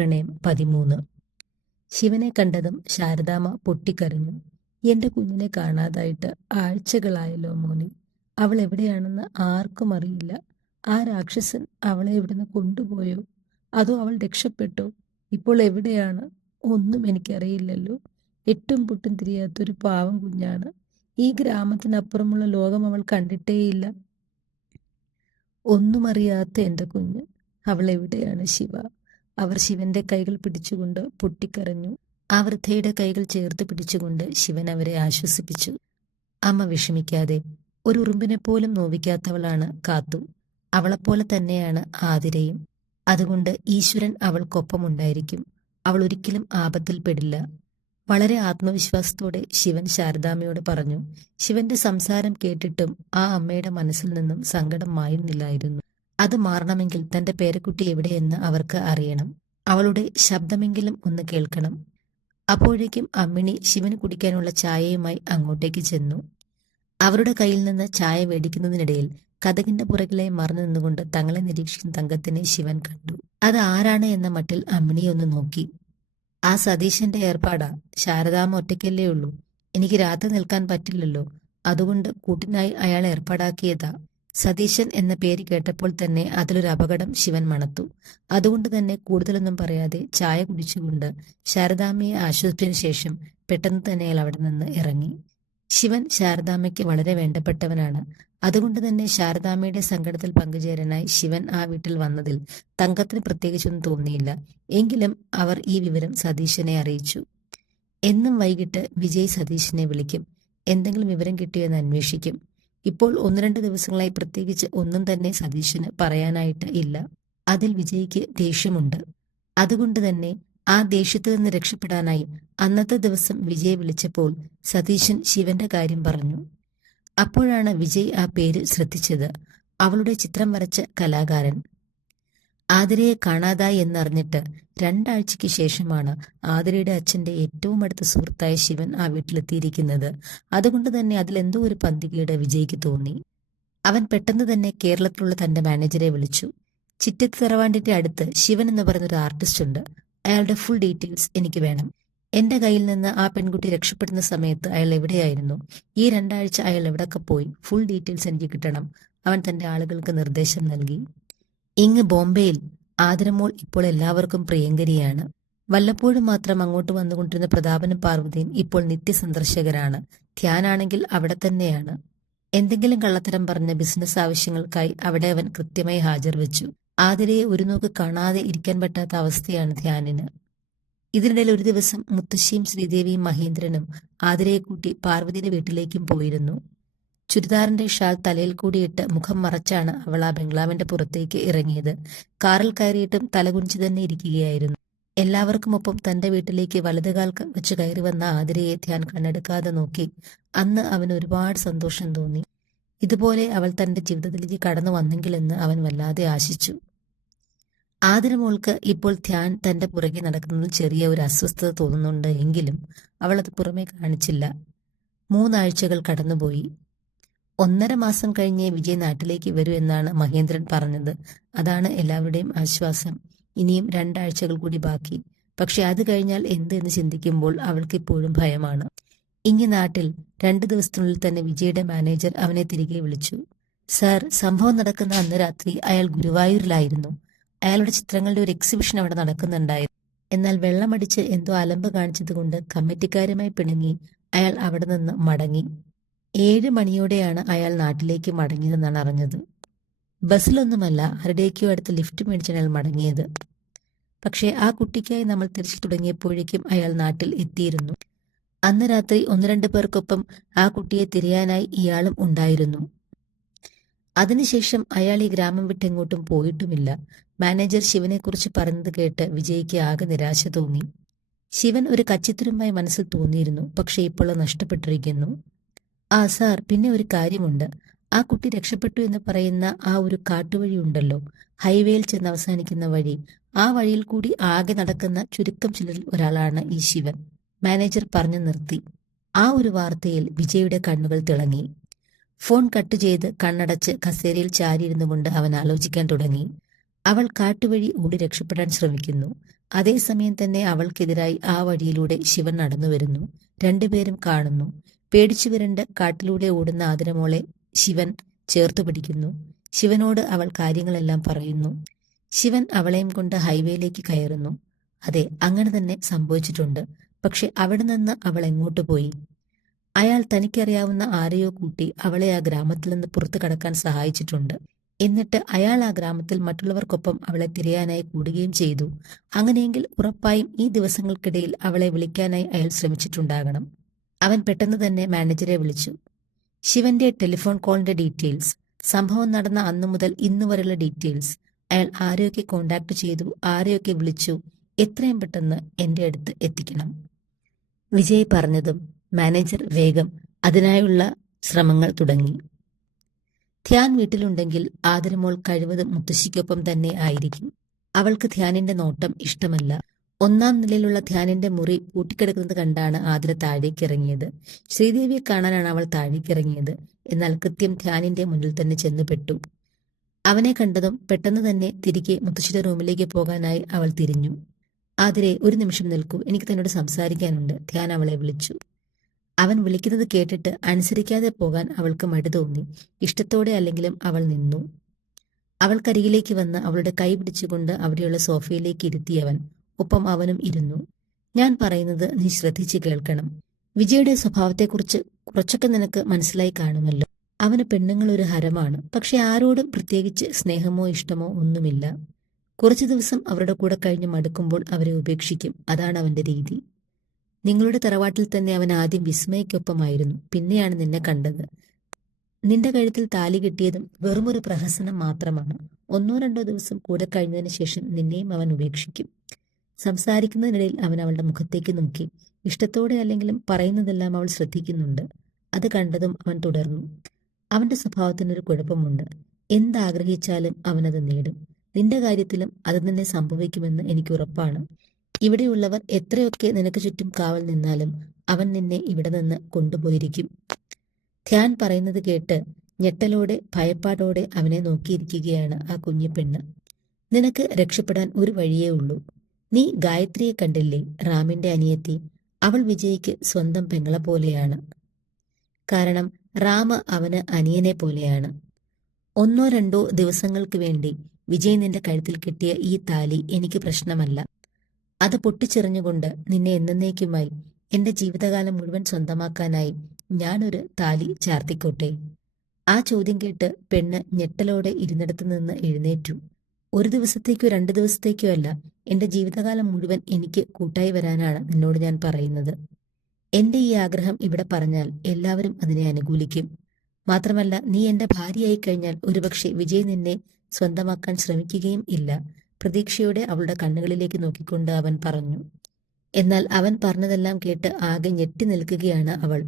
പ്രണയം പതിമൂന്ന്. ശിവനെ കണ്ടതും ശാരദാമ്മ പൊട്ടിക്കരഞ്ഞു. എന്റെ കുഞ്ഞിനെ കാണാതായിട്ട് ആഴ്ചകളായല്ലോ മോനി. അവൾ എവിടെയാണെന്ന് ആർക്കും അറിയില്ല. ആ രാക്ഷസൻ അവളെ ഇവിടുന്ന് കൊണ്ടുപോയോ? അതോ അവൾ രക്ഷപ്പെട്ടോ? ഇപ്പോൾ എവിടെയാണ്? ഒന്നും എനിക്കറിയില്ലല്ലോ. എട്ടും പൊട്ടും തിരിയാത്തൊരു പാവം കുഞ്ഞാണ്. ഈ ഗ്രാമത്തിനപ്പുറമുള്ള ലോകം അവൾ കണ്ടിട്ടേയില്ല. ഒന്നും അറിയാത്ത എന്റെ കുഞ്ഞ്. അവൾ എവിടെയാണ് ശിവ? അവർ ശിവന്റെ കൈകൾ പിടിച്ചുകൊണ്ട് പൊട്ടിക്കരഞ്ഞു. ആ വൃദ്ധയുടെ കൈകൾ ചേർത്ത് പിടിച്ചുകൊണ്ട് ശിവൻ അവരെ ആശ്വസിപ്പിച്ചു. അമ്മ വിഷമിക്കാതെ ഒരു ഉറുമ്പിനെ പോലും നോവിക്കാത്തവളാണ് കാത്തു. അവളെപ്പോലെ തന്നെയാണ് ആതിരയും. അതുകൊണ്ട് ഈശ്വരൻ അവൾക്കൊപ്പമുണ്ടായിരിക്കും. അവൾ ഒരിക്കലും ആപത്തിൽ ആപത്തിൽപ്പെടില്ല വളരെ ആത്മവിശ്വാസത്തോടെ ശിവൻ ശാരദാമ്മയോട് പറഞ്ഞു ശിവന്റെ സംസാരം കേട്ടിട്ടും ആ അമ്മയുടെ മനസ്സിൽ നിന്നും സങ്കടം മായുന്നില്ലായിരുന്നു. അത് മാറണമെങ്കിൽ തന്റെ പേരക്കുട്ടി എവിടെയെന്ന് അവർക്ക് അറിയണം. അവളുടെ ശബ്ദമെങ്കിലും ഒന്ന് കേൾക്കണം. അപ്പോഴേക്കും അമ്മിണി ശിവന് കുടിക്കാനുള്ള ചായയുമായി അങ്ങോട്ടേക്ക് ചെന്നു. അവരുടെ കയ്യിൽ നിന്ന് ചായ മേടിക്കുന്നതിനിടയിൽ കഥകിന്റെ പുറകിലെ മറന്നു നിന്നുകൊണ്ട് തങ്ങളെ നിരീക്ഷിക്കുന്ന തങ്കത്തിനെ ശിവൻ കണ്ടു. അത് ആരാണ് എന്ന മട്ടിൽ അമ്മിണി ഒന്ന് നോക്കി. ആ സതീശന്റെ ഏർപ്പാടാ. ശാരദാമ്മ ഒറ്റയ്ക്കല്ലേ ഉള്ളൂ. എനിക്ക് രാത്രി നിൽക്കാൻ പറ്റില്ലല്ലോ. അതുകൊണ്ട് കൂട്ടിനായി അയാൾ ഏർപ്പാടാക്കിയതാ. സതീശൻ എന്ന പേര് കേട്ടപ്പോൾ തന്നെ അതിലൊരു അപകടം ശിവൻ മണത്തു. അതുകൊണ്ട് തന്നെ കൂടുതലൊന്നും പറയാതെ ചായ കുടിച്ചുകൊണ്ട് ശാരദാമ്മയെ ആശ്വസിപ്പിച്ചതിനു ശേഷം പെട്ടെന്ന് തന്നെ അയാൾ അവിടെ നിന്ന് ഇറങ്ങി. ശിവൻ ശാരദാമ്മയ്ക്ക് വളരെ വേണ്ടപ്പെട്ടവനാണ്. അതുകൊണ്ട് തന്നെ ശാരദാമ്മയുടെ സങ്കടത്തിൽ പങ്കുചേരാനായി ശിവൻ ആ വീട്ടിൽ വന്നതിൽ തങ്കത്തിന് പ്രത്യേകിച്ചൊന്നും തോന്നിയില്ല. എങ്കിലും അവർ ഈ വിവരം സതീശനെ അറിയിച്ചു. എന്നും വൈകിട്ട് വിജയ് സതീശനെ വിളിക്കും. എന്തെങ്കിലും വിവരം കിട്ടിയോ എന്ന് അന്വേഷിക്കും. ഇപ്പോൾ ഒന്ന് രണ്ട് ദിവസങ്ങളായി പ്രത്യേകിച്ച് ഒന്നും തന്നെ സതീശന് പറയാനായിട്ട് ഇല്ല. അതിൽ വിജയ്ക്ക് ദേഷ്യമുണ്ട്. അതുകൊണ്ട് തന്നെ ആ ദേഷ്യത്തിൽ നിന്ന് രക്ഷപ്പെടാനായി അന്നത്തെ ദിവസം വിജയ് വിളിച്ചപ്പോൾ സതീശൻ ശിവന്റെ കാര്യം പറഞ്ഞു. അപ്പോഴാണ് വിജയ് ആ പേര് ശ്രദ്ധിച്ചത്. അവളുടെ ചിത്രം വരച്ച കലാകാരൻ. ആതിരയെ കാണാതായി എന്നറിഞ്ഞിട്ട് രണ്ടാഴ്ചയ്ക്ക് ശേഷമാണ് ആതിരയുടെ അച്ഛന്റെ ഏറ്റവും അടുത്ത സുഹൃത്തായ ശിവൻ ആ വീട്ടിലെത്തിയിരിക്കുന്നത്. അതുകൊണ്ട് തന്നെ അതിലെന്തോ ഒരു പന്തികയുടെ വിജയിക്ക് തോന്നി. അവൻ പെട്ടെന്ന് തന്നെ കേരളത്തിലുള്ള തന്റെ മാനേജരെ വിളിച്ചു. ചിറ്റത്ത് തറവാണ്ടിന്റെ അടുത്ത് ശിവൻ എന്ന് പറയുന്നൊരു ആർട്ടിസ്റ്റ് ഉണ്ട്. അയാളുടെ ഫുൾ ഡീറ്റെയിൽസ് എനിക്ക് വേണം. എന്റെ കയ്യിൽ നിന്ന് ആ പെൺകുട്ടി രക്ഷപ്പെടുന്ന സമയത്ത് അയാൾ എവിടെയായിരുന്നു? ഈ രണ്ടാഴ്ച അയാൾ എവിടൊക്കെ പോയി? ഫുൾ ഡീറ്റെയിൽസ് എനിക്ക് കിട്ടണം. അവൻ തന്റെ ആളുകൾക്ക് നിർദ്ദേശം നൽകി. ഇങ്ങ് ബോംബെയിൽ. ആതിരമോൾ ഇപ്പോൾ എല്ലാവർക്കും പ്രിയങ്കരിയാണ്. വല്ലപ്പോഴും മാത്രം അങ്ങോട്ട് വന്നുകൊണ്ടിരുന്ന പ്രതാപനും പാർവതിയും ഇപ്പോൾ നിത്യസന്ദർശകരാണ്. ധ്യാനാണെങ്കിൽ അവിടെ തന്നെയാണ്. എന്തെങ്കിലും കള്ളത്തരം പറഞ്ഞ ബിസിനസ് ആവശ്യങ്ങൾക്കായി അവിടെ അവൻ കൃത്യമായി ഹാജർ വെച്ചു ആതിരയെ ഒരു നോക്ക് കാണാതെ ഇരിക്കാൻ പറ്റാത്ത അവസ്ഥയാണ് ധ്യാനിന്. ഇതിനിടയിൽ ഒരു ദിവസം മുത്തശ്ശിയും ശ്രീദേവിയും മഹേന്ദ്രനും ആതിരയെ കൂട്ടി പാർവതിയുടെ വീട്ടിലേക്കും പോയിരുന്നു. ചുരിദാറിന്റെ ഷാൾ തലയിൽ കൂടിയിട്ട് മുഖം മറച്ചാണ് അവൾ ആ ബംഗ്ലാവിന്റെ പുറത്തേക്ക് ഇറങ്ങിയത്. കാറിൽ കയറിയിട്ടും തലകുനിച്ചു തന്നെ ഇരിക്കുകയായിരുന്നു. എല്ലാവർക്കുമൊപ്പം തന്റെ വീട്ടിലേക്ക് വലതുകാൽ വെച്ച് കയറി വന്ന ആതിരയെ ധ്യാൻ കണ്ണെടുക്കാതെ നോക്കി അന്ന് അവന് ഒരുപാട് സന്തോഷം തോന്നി. ഇതുപോലെ അവൾ തന്റെ ജീവിതത്തിലേക്ക് കടന്നു വന്നെങ്കിലെന്ന് അവൻ വല്ലാതെ ആശിച്ചു. ആതിരമോൾക്ക് ഇപ്പോൾ ധ്യാൻ തന്റെ പുറകെ നടക്കുന്നതിൽ ചെറിയ ഒരു അസ്വസ്ഥത തോന്നുന്നുണ്ട് എങ്കിലും അവൾ അത് പുറമേ കാണിച്ചില്ല. മൂന്നാഴ്ചകൾ കടന്നുപോയി. ഒന്നര മാസം കഴിഞ്ഞേ വിജയ് നാട്ടിലേക്ക് വരൂ എന്നാണ് മഹേന്ദ്രൻ പറഞ്ഞത്. അതാണ് എല്ലാവരുടെയും ആശ്വാസം. ഇനിയും രണ്ടാഴ്ചകൾ കൂടി ബാക്കി. പക്ഷെ അത് കഴിഞ്ഞാൽ എന്ത് എന്ന് ചിന്തിക്കുമ്പോൾ അവൾക്ക് ഇപ്പോഴും ഭയമാണ്. ഇങ്ങി നാട്ടിൽ രണ്ടു ദിവസത്തിനുള്ളിൽ തന്നെ വിജയുടെ മാനേജർ അവനെ തിരികെ വിളിച്ചു. സാർ സംഭവം നടക്കുന്ന അന്ന് രാത്രി അയാൾ ഗുരുവായൂരിലായിരുന്നു. അയാളുടെ ചിത്രങ്ങളുടെ ഒരു എക്സിബിഷൻ അവിടെ നടക്കുന്നുണ്ടായിരുന്നു. എന്നാൽ വെള്ളമടിച്ച് എന്തോ അലമ്പ് കാണിച്ചതുകൊണ്ട് കമ്മിറ്റിക്കാരുമായി പിണങ്ങി അയാൾ അവിടെ നിന്ന് മടങ്ങി. ഏഴ് മണിയോടെയാണ് അയാൾ നാട്ടിലേക്ക് മടങ്ങിയതെന്നാണ് അറിഞ്ഞത്. ബസ്സിലൊന്നുമല്ല ആരുടെയൊക്കെയോ അടുത്ത് ലിഫ്റ്റ് മേടിച്ചാണ് അയാൾ മടങ്ങിയത്. പക്ഷേ ആ കുട്ടിക്കായി നമ്മൾ തിരിച്ചു തുടങ്ങിയപ്പോഴേക്കും അയാൾ നാട്ടിൽ എത്തിയിരുന്നു. അന്ന് രാത്രി ഒന്ന് രണ്ട് പേർക്കൊപ്പം ആ കുട്ടിയെ തിരയാനായി ഇയാളും ഉണ്ടായിരുന്നു. അതിനുശേഷം അയാൾ ഈ ഗ്രാമം വിട്ടെങ്ങോട്ടും പോയിട്ടുമില്ല. മാനേജർ ശിവനെക്കുറിച്ച് പറഞ്ഞത് കേട്ട് വിജയ്ക്ക് ആകെ നിരാശ തോന്നി. ശിവൻ ഒരു കച്ചിത്തുരുമ്പായി മനസ്സിൽ തോന്നിയിരുന്നു പക്ഷേ ഇപ്പോൾ നഷ്ടപ്പെട്ടിരിക്കുന്നു. ആ സാർ പിന്നെ ഒരു കാര്യമുണ്ട്. ആ കുട്ടി രക്ഷപ്പെട്ടു എന്ന് പറയുന്ന ആ ഒരു കാട്ടുവഴി ഉണ്ടല്ലോ. ഹൈവേയിൽ ചെന്ന് അവസാനിക്കുന്ന വഴി. ആ വഴിയിൽ കൂടി ആകെ നടക്കുന്ന ചുരുക്കം ചിലരിൽ ഒരാളാണ് ഈ ശിവൻ. മാനേജർ പറഞ്ഞു നിർത്തി. ആ ഒരു വാർത്തയിൽ വിജയുടെ കണ്ണുകൾ തിളങ്ങി. ഫോൺ കട്ട് ചെയ്ത് കണ്ണടച്ച് കസേരയിൽ ചാരിയിരുന്നു കൊണ്ട് അവൻ ആലോചിക്കാൻ തുടങ്ങി. അവൾ കാട്ടുവഴി ഓടി രക്ഷപ്പെടാൻ ശ്രമിക്കുന്നു. അതേസമയം തന്നെ അവൾക്കെതിരായി ആ വഴിയിലൂടെ ശിവൻ നടന്നു വരുന്നു രണ്ടുപേരും കാണുന്നു. പേടിച്ചു വിരണ്ട് കാട്ടിലൂടെ ഓടുന്ന ആതിരമോളെ ശിവൻ ചേർത്തു പിടിക്കുന്നു. ശിവനോട് അവൾ കാര്യങ്ങളെല്ലാം പറയുന്നു. ശിവൻ അവളെയും കൊണ്ട് ഹൈവേയിലേക്ക് കയറുന്നു. അതെ അങ്ങനെ തന്നെ സംഭവിച്ചിട്ടുണ്ട്. പക്ഷെ അവിടെ നിന്ന് അവൾ എങ്ങോട്ട് പോയി? അയാൾ തനിക്കറിയാവുന്ന ആരെയോ കൂട്ടി അവളെ ആ ഗ്രാമത്തിൽ നിന്ന് പുറത്തു കടക്കാൻ സഹായിച്ചിട്ടുണ്ട്. എന്നിട്ട് അയാൾ ആ ഗ്രാമത്തിൽ മറ്റുള്ളവർക്കൊപ്പം അവളെ തിരയാനായി കൂടുകയും ചെയ്തു. അങ്ങനെയെങ്കിൽ ഉറപ്പായും ഈ ദിവസങ്ങൾക്കിടയിൽ അവളെ വിളിക്കാനായി അയാൾ ശ്രമിച്ചിട്ടുണ്ടാകണം. അവൻ പെട്ടെന്ന് തന്നെ മാനേജരെ വിളിച്ചു. ശിവന്റെ ടെലിഫോൺ കോളിന്റെ ഡീറ്റെയിൽസ് സംഭവം നടന്ന അന്നു മുതൽ ഇന്നു വരെയുള്ള ഡീറ്റെയിൽസ് അയാൾ ആരെയൊക്കെ കോണ്ടാക്ട് ചെയ്തു ആരെയൊക്കെ വിളിച്ചു എത്രയും പെട്ടെന്ന് എന്റെ അടുത്ത് എത്തിക്കണം. വിജയ് പറഞ്ഞതും മാനേജർ വേഗം അതിനായുള്ള ശ്രമങ്ങൾ തുടങ്ങി. ധ്യാൻ വീട്ടിലുണ്ടെങ്കിൽ ആദരമോൾ കഴിവതും മുത്തശ്ശിക്കൊപ്പം തന്നെ ആയിരിക്കും. അവൾക്ക് ധ്യാനിന്റെ നോട്ടം ഇഷ്ടമല്ല. ഒന്നാം നിലയിലുള്ള ധ്യാനിന്റെ മുറി പൂട്ടിക്കിടക്കുന്നത് കണ്ടാണ് ആതിര താഴേക്ക് ഇറങ്ങിയത്. ശ്രീദേവിയെ കാണാനാണ് അവൾ താഴേക്ക് ഇറങ്ങിയത്. എന്നാൽ കൃത്യം ധ്യാനിന്റെ മുന്നിൽ തന്നെ ചെന്നുപെട്ടു അവനെ കണ്ടതും പെട്ടെന്ന് തന്നെ തിരികെ മുത്തശ്ശിയുടെ റൂമിലേക്ക് പോകാനായി അവൾ തിരിഞ്ഞു. ആതിരെ ഒരു നിമിഷം നിൽക്കൂ. എനിക്ക് തന്നോട് സംസാരിക്കാനുണ്ട്. ധ്യാൻ അവളെ വിളിച്ചു. അവൻ വിളിക്കുന്നത് കേട്ടിട്ട് അനുസരിക്കാതെ പോകാൻ അവൾക്ക് മടി തോന്നി. ഇഷ്ടത്തോടെ അല്ലെങ്കിലും അവൾ നിന്നു. അവൾക്കരികിലേക്ക് വന്ന് അവളുടെ കൈ പിടിച്ചുകൊണ്ട് അവിടെയുള്ള സോഫയിലേക്ക് ഇരുത്തിയവൻ ഒപ്പം അവനും ഇരുന്നു. ഞാൻ പറയുന്നത് നീ ശ്രദ്ധിച്ച് കേൾക്കണം. വിജയുടെ സ്വഭാവത്തെക്കുറിച്ച് കുറച്ചൊക്കെ നിനക്ക് മനസ്സിലായി കാണുമല്ലോ. അവന് പെണ്ണുങ്ങൾ ഒരു ഹരമാണ്. പക്ഷെ ആരോടും പ്രത്യേകിച്ച് സ്നേഹമോ ഇഷ്ടമോ ഒന്നുമില്ല. കുറച്ചു ദിവസം അവരുടെ കൂടെ കഴിഞ്ഞ് മടുക്കുമ്പോൾ അവരെ ഉപേക്ഷിക്കും. അതാണ് അവന്റെ രീതി. നിങ്ങളുടെ തറവാട്ടിൽ തന്നെ അവൻ ആദ്യം വിസ്മയക്കൊപ്പമായിരുന്നു പിന്നെയാണ് നിന്നെ കണ്ടത്. നിന്റെ കഴുത്തിൽ താലി കിട്ടിയതും വെറുമൊരു പ്രഹസനം മാത്രമാണ്. ഒന്നോ രണ്ടോ ദിവസം കൂടെ കഴിഞ്ഞതിന് ശേഷം നിന്നെയും അവൻ ഉപേക്ഷിക്കും. സംസാരിക്കുന്നതിനിടയിൽ അവൻ അവളുടെ മുഖത്തേക്ക് നോക്കി. ഇഷ്ടത്തോടെ അല്ലെങ്കിലും പറയുന്നതെല്ലാം അവൾ ശ്രദ്ധിക്കുന്നുണ്ട്. അത് കണ്ടതും അവൻ തുടർന്നു. അവന്റെ സ്വഭാവത്തിനൊരു കുഴപ്പമുണ്ട്. എന്താഗ്രഹിച്ചാലും അവനത് നേടും. നിന്റെ കാര്യത്തിലും അത് തന്നെ സംഭവിക്കുമെന്ന് എനിക്ക് ഉറപ്പാണ്. ഇവിടെയുള്ളവർ എത്രയൊക്കെ നിനക്ക് ചുറ്റും കാവൽ നിന്നാലും അവൻ നിന്നെ ഇവിടെ നിന്ന് കൊണ്ടുപോയിരിക്കും. ധ്യാൻ പറയുന്നത് കേട്ട് ഞെട്ടലോടെ ഭയപ്പാടോടെ അവനെ നോക്കിയിരിക്കുകയാണ് ആ കുഞ്ഞു പെണ്ണ്. നിനക്ക് രക്ഷപ്പെടാൻ ഒരു വഴിയേ ഉള്ളൂ. നീ ഗായത്രിയെ കണ്ടില്ലേ? റാമിന്റെ അനിയത്തി. അവൾ വിജയ്ക്ക് സ്വന്തം പെങ്ങളെ പോലെയാണ്. കാരണം റാമ അവന് അനിയനെ പോലെയാണ്. ഒന്നോ രണ്ടോ ദിവസങ്ങൾക്ക് വേണ്ടി വിജയ് നിന്റെ കഴുത്തിൽ കിട്ടിയ ഈ താലി എനിക്ക് പ്രശ്നമല്ല. അത് പൊട്ടിച്ചെറിഞ്ഞുകൊണ്ട് നിന്നെ എന്നേക്കുമായി എന്റെ ജീവിതകാലം മുഴുവൻ സ്വന്തമാക്കാനായി ഞാനൊരു താലി ചാർത്തിക്കോട്ടെ? ആ ചോദ്യം കേട്ട് പെണ്ണ് ഞെട്ടലോടെ ഇരുന്നിടത്തു നിന്ന് എഴുന്നേറ്റു. ഒരു ദിവസത്തേക്കോ രണ്ടു ദിവസത്തേക്കോ അല്ല എന്റെ ജീവിതകാലം മുഴുവൻ എനിക്ക് കൂട്ടായി വരാനാണ് നിന്നോട് ഞാൻ പറയുന്നത്. എന്റെ ഈ ആഗ്രഹം ഇവിടെ പറഞ്ഞാൽ എല്ലാവരും അതിനെ അനുകൂലിക്കും. മാത്രമല്ല നീ എന്റെ ഭാര്യയായി കഴിഞ്ഞാൽ ഒരുപക്ഷെ വിജയ് നിന്നെ സ്വന്തമാക്കാൻ ശ്രമിക്കുകയും ഇല്ല. പ്രതീക്ഷയോടെ അവളുടെ കണ്ണുകളിലേക്ക് നോക്കിക്കൊണ്ട് അവൻ പറഞ്ഞു. എന്നാൽ അവൻ പറഞ്ഞതെല്ലാം കേട്ട് ആകെ ഞെട്ടി നിൽക്കുകയാണ് അവൾ.